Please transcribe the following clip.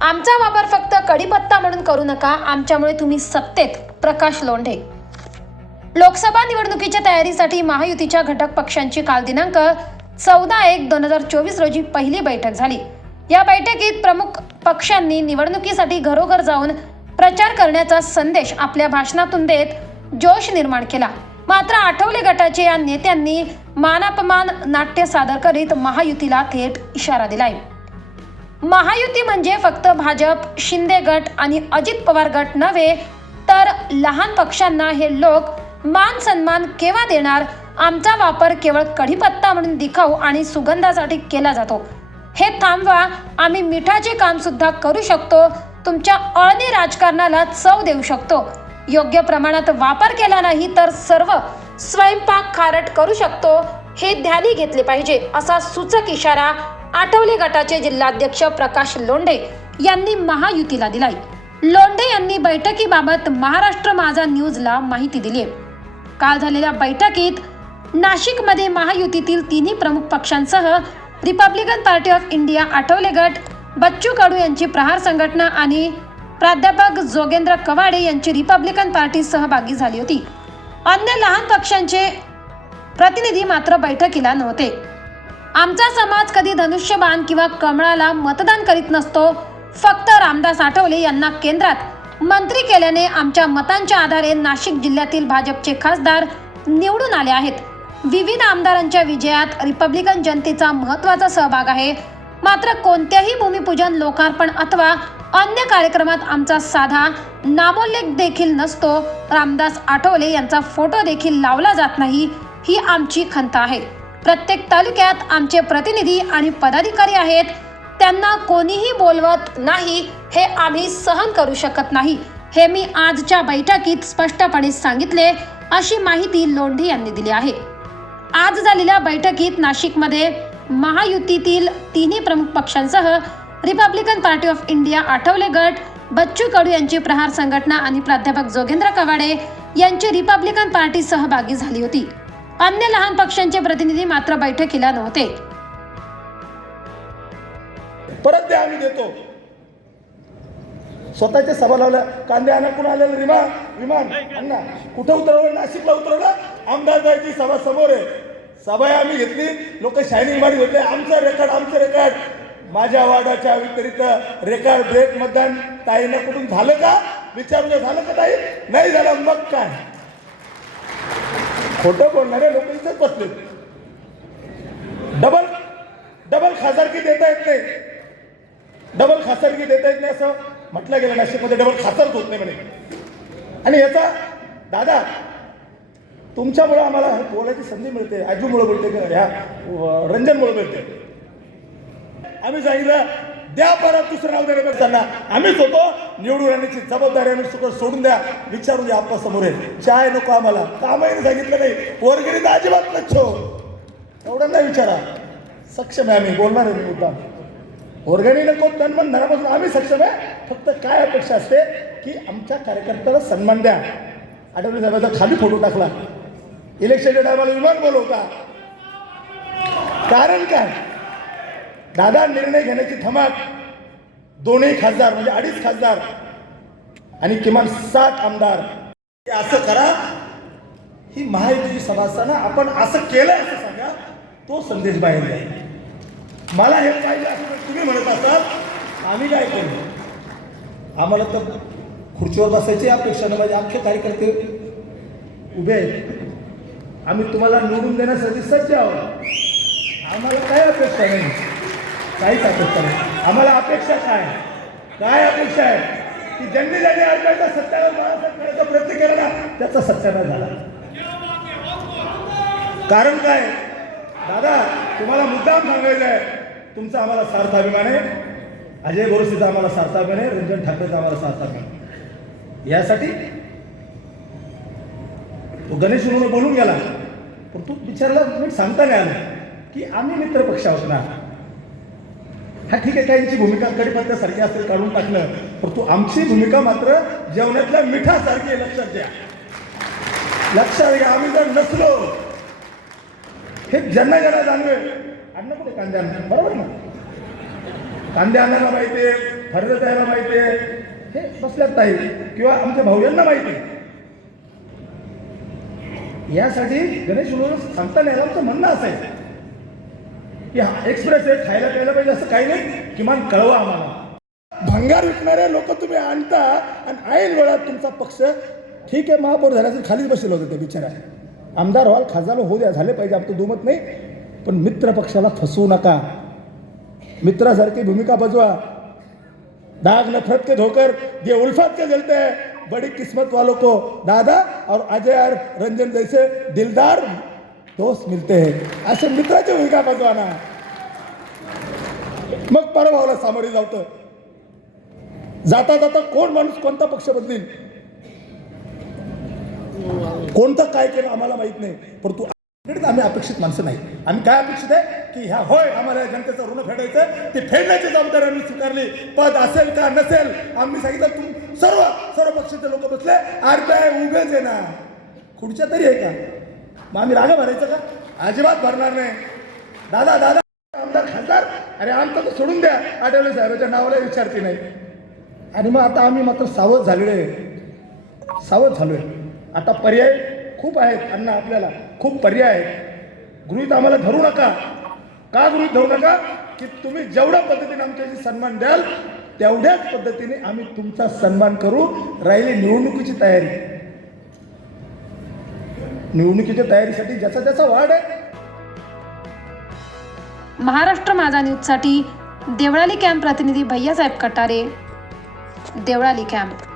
आमचा वापर फक्त कडीपत्ता म्हणून करू नका. आमच्यामुळे तुम्ही सत्तेत. प्रकाश लोंढे. लोकसभा निवडणुकीच्या तयारीसाठी महायुतीच्या घटक पक्षांची काल दिनांक चौदा एक दोन हजार चोवीस रोजी पहिली बैठक झाली. या बैठकीत प्रमुख पक्षांनी निवडणुकीसाठी घरोघर जाऊन प्रचार करण्याचा संदेश आपल्या भाषणातून देत जोश निर्माण केला. मात्र आठवले गटाचे या नेत्यांनी मानापमान नाट्य सादर करीत महायुतीला थेट इशारा दिलाय. महायुती म्हणजे फक्त भाजप शिंदे गट आणि अजित पवार गट नव्हे तर लहान पक्षांना हे लोक मान सन्मान केव्हा देणार? आमचा वापर केवळ कढीपत्ता म्हणून दिखाऊ आणि सुगंधासाठी केला जातो. हे थांबवा आम्ही मिठाचे काम सुद्धा करू शकतो तुमच्या अळणी राजकारणाला चव देऊ शकतो. योग्य प्रमाणात वापर केला नाही तर सर्व स्वयंपाक खारट करू शकतो. हे ध्यानी घेतले पाहिजे असा सूचक इशारा आठवले गटाचे जिल्हाध्यक्ष प्रकाश लोंढे यांनी महायुतीला दिलाय. लोंढे यांनी बैठकीबाबत महाराष्ट्र माझा न्यूजला माहिती दिली आहे काल झालेल्या बैठकीत नाशिकमध्ये महायुतीतील तिन्ही प्रमुख पक्षांसह Republican Party of India Athawale गट बच्चू कडू यांची प्रहार संघटना आणि प्राध्यापक जोगेंद्र कवाडे यांची रिपब्लिकन पार्टी सहभागी झाली होती. अन्य लहान पक्षांचे प्रतिनिधी मात्र बैठकीला नव्हते. आमचा समाज कधी धनुष्यबाण किंवा कमळाला मतदान करीत नसतो फक्त रामदास आठवले यांना केंद्रात मंत्री केल्याने आमच्या मतांच्या आधारे नाशिक जिल्ह्यातील भाजपचे खासदार निवडून आले आहेत. विविध आमदारांच्या विजयात रिपब्लिकन जनतेचा महत्त्वाचा सहभाग आहे. मात्र कोणत्याही भूमिपूजन लोकार्पण अथवा अन्य कार्यक्रमात आमचा साधा नामोल्लेख देखील नसतो. रामदास आठवले यांचा फोटो देखील लावला जात नाही ही आमची खंत आहे. प्रत्येक तालुक्यात आमचे प्रतिनिधी आणि पदाधिकारी आहेत. त्यांना कोणीही बोलवत नाही हे आम्ही सहन करू शकत नाही. हे मी आजच्या बैठकीत स्पष्टपणे सांगितले अशी माहिती लोंढे यांनी दिली आहे. आज झालेल्या बैठकीत नाशिकमध्ये महायुतीतील तिन्ही प्रमुख पक्षांसह Republican Party of India Athawale गट बच्चू कडू यांची प्रहार संघटना आणि प्राध्यापक जोगेंद्र कवाडे यांची रिपब्लिकन पार्टी सहभागी झाली होती. अन्य लहान पक्षांचे प्रतिनिधी मात्र बैठकीला नव्हते. परत ते आम्ही देतो. स्वतःच्या सभा लावल्या. कांदे आणकून आलेलं? विमान विमान अण्णा कुठं उतरवलं? नाशिकला उतरवलं? आमदार जायची सभा समोर आहे. सभा आम्ही घेतली. लोक शायनिंग मारी होते आमचा रेकॉर्ड आमचं रेकॉर्ड माझ्या वार्डाच्या व्यतिरिक्त रेकॉर्ड ब्रेक मतदान ताईनं कुठून झालं का? विचारलं झालं का ताई? नाही झालं मग काय? खोटं बोलणारे लोक इथेच बसले डबल डबल खासदारकी देता येत नाही. डबल खासदारकी देता येत नाही असं म्हटलं गेलं नाशिकमध्ये डबल खासदार होत नाही म्हणे. आणि याचा दादा तुमच्यामुळं आम्हाला बोलायची संधी मिळते आजूमुळं बोलते ह्या रंजनमुळं मिळते आम्ही सांगितलं द्या परत दुसरं नाव देण्यापेक्षा त्यांना. आम्हीच होतो. निवडून आणण्याची जबाबदारी आम्ही सगळं सोडून द्या. विचारू द्या आपल्यासमोर आहे चाय नको आम्हाला. कामही सांगितलं नाही. पोरगिरी तर अजिबात नच्छो एवढं नाही विचारा. सक्षम आहे आम्ही. बोलणार आहे मुद्दा वर्गणी नको तन मन आम्ही सक्षम आहे. फक्त काय अपेक्षा असते की आमच्या कार्यकर्त्याला सन्मान द्या. आठवले साहेबाचा खाली फोटो टाकला. इलेक्शनच्या टायमाला विमान बोलवता. कारण काय? दादा निर्णय घेण्याची थमाक दोन्ही खासदार म्हणजे अडीच खासदार आणि किमान सात आमदार. हे असं करा. ही महायुतीची सभा असताना आपण असं केलंय असं सांगा. तो संदेश बाहेर जाईल मला हे पाहिजे असं तुम्ही म्हणत असाल आम्ही काय करू? आम्हाला तर खुर्चीवर बसायची अपेक्षा नाही माझे अख्खे कार्यकर्ते उभे आहेत. आम्ही तुम्हाला निवडून देण्यासाठी सज्ज आहोत. आम्हाला काय अपेक्षा नाही? काहीच अपेक्षा नाही. आम्हाला अपेक्षा काय? काय अपेक्षा आहे? की ज्यांनी ज्यांनी अर्जाचा सत्यानाश बाळासाहेब प्रयत्न केला ना त्याचा सत्यानाश झाला. कारण काय? दादा तुम्हाला मुद्दाम सांगायचं आहे. तुमचा आम्हाला सार्थ अभिमान आहे. अजय बोरसीचा आम्हाला सार्थ अभिमान आहे. रंजन ठाकरेचा आम्हाला सार्थ अभिमान आहे. यासाठी तो गणेश म्हणून बोलून गेला. पण तू विचारला नीट सांगता नाही आलं की आम्ही मित्र पक्ष आहोत ना? हा ठीक आहे काहींची भूमिका कडीपत्त्यासारखी असेल काढून टाकलं. परंतु आमची भूमिका मात्र जेवणातल्या मिठासारखी आहे, लक्षात घ्या. लक्षात घ्या आम्ही जर नसलो हे ज्यांना ज्यांना जाणवे अन्न कुठे कांद्या अन्न बरोबर ना? कांदे आणायला माहिती आहे फर्ज द्यायला माहिती आहे. हे बसल्यात नाही किंवा आमच्या भाऊ यांना माहिती आहे. यासाठी गणेश म्हणून सांगताना आमचं म्हणणं असायचं की हा एक्सप्रेस आहे खायला प्यायला पाहिजे असं काही नाही किमान कळवा आम्हाला. भंगार विकणारे लोक तुम्ही आणता आणि ऐन वेळात तुमचा पक्ष ठीक आहे महापौर झाल्याचं खालीच बसलेलं होतं ते बिचारा. आमदार व्हाल खासदार होऊ द्या झाले पाहिजे आमचं दुमत नाही. पण मित्र पक्षाला फसवू नका. मित्रासारखी भूमिका बजवा. दाग नफरत के धोकर ये उल्फत के जलते हैं बड़ी किस्मत वालों को दादा और अजय और रंजन जैसे दिलदार दोस्त मिलते हैं असे मित्राची भूमिका बजवाना. मग परभावला सामोरे जावतं. जाता जाता कोण माणूस कोणता पक्ष बदलील कोणतं काय केलं आम्हाला माहीत नाही. परंतु आम्ही अपेक्षित माणसं नाही. आम्ही काय अपेक्षित आहे? की ह्या होय आम्हाला जनतेचं ऋण फेडायचं ते फेडण्याची जबाबदारी आम्ही स्वीकारली. पद असेल का नसेल आम्ही सांगितलं तुम सर्व सर्व पक्षाचे लोक बसले. आरपीआय उभेच आहे ना. खुर्च्या तरी आहे का? मग आम्ही रागा भरायचं का? अजिबात भरणार नाही. दादा दादा आमदार खासदार अरे आमचं तर सोडून द्या. आठवले साहेबाच्या नावाला विचारते नाही. आणि मग आता आम्ही मात्र सावध झालेलो आहे. सावध झालो आहे. आता पर्याय खूप आहेत. अण्णा आपल्याला खूप पर्याय आहेत. गृहित आम्हाला धरू नका. का गृहित धरू नका? की तुम्ही जेवढ्या पद्धतीने आमच्याशी सन्मान द्याल तेवढ्याच पद्धतीने आम्ही तुमचा सन्मान करू. राहिली निवडणुकीची तयारी. निवडणुकीच्या तयारीसाठी ज्याचा त्याचा वाढ आहे. महाराष्ट्र माझा न्यूजसाठी देवळाली कॅम्प प्रतिनिधी भैयासाहेब कटारे. देवळाली कॅम्प.